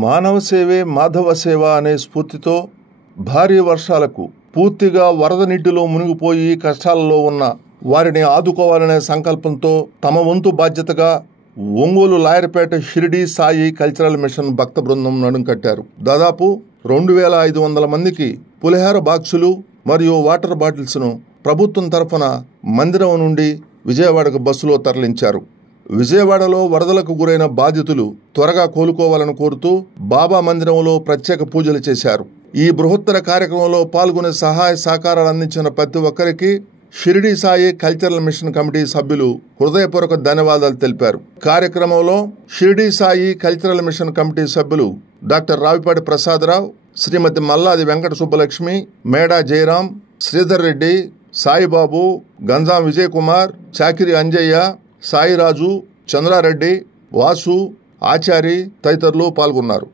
మానవ సేవే మాధవ సేవ అనే స్ఫూర్తితో భారీ వర్షాలకు పూర్తిగా వరద నీటిలో మునిగిపోయి కష్టాలలో ఉన్న వారిని ఆదుకోవాలనే సంకల్పంతో తమ వంతు బాధ్యతగా ఒంగోలు లాయర్పేట షిరిడి సాయి కల్చరల్ మిషన్ భక్త బృందం నడుం కట్టారు. దాదాపు 2500 మందికి పులిహార బాక్సులు మరియు వాటర్ బాటిల్స్ను ప్రభుత్వం తరఫున మందిరం నుండి విజయవాడకు బస్సులో తరలించారు. విజయవాడలో వరదలకు గురైన బాధితులు త్వరగా కోలుకోవాలని కోరుతూ బాబా మందిరంలో ప్రత్యేక పూజలు చేశారు. ఈ బృహత్తర కార్యక్రమంలో పాల్గొనే సహాయ సహకారాలు అందించిన ప్రతి ఒక్కరికి Shirdi Sai cultural mission committee సభ్యులు హృదయపూర్వక ధన్యవాదాలు తెలిపారు. కార్యక్రమంలో Shirdi Sai cultural mission committee సభ్యులు డాక్టర్ రావిపాటి ప్రసాదరావు, శ్రీమతి మల్లాది వెంకట సుబ్బలక్ష్మి, మేడా జయరాం, శ్రీధర్ రెడ్డి, సాయిబాబు, గంజాం విజయ్ కుమార్, చాకిరి అంజయ్య, సాయిరాజు, చంద్రారెడ్డి, వాసు, ఆచారి తదితరులు పాల్గొన్నారు.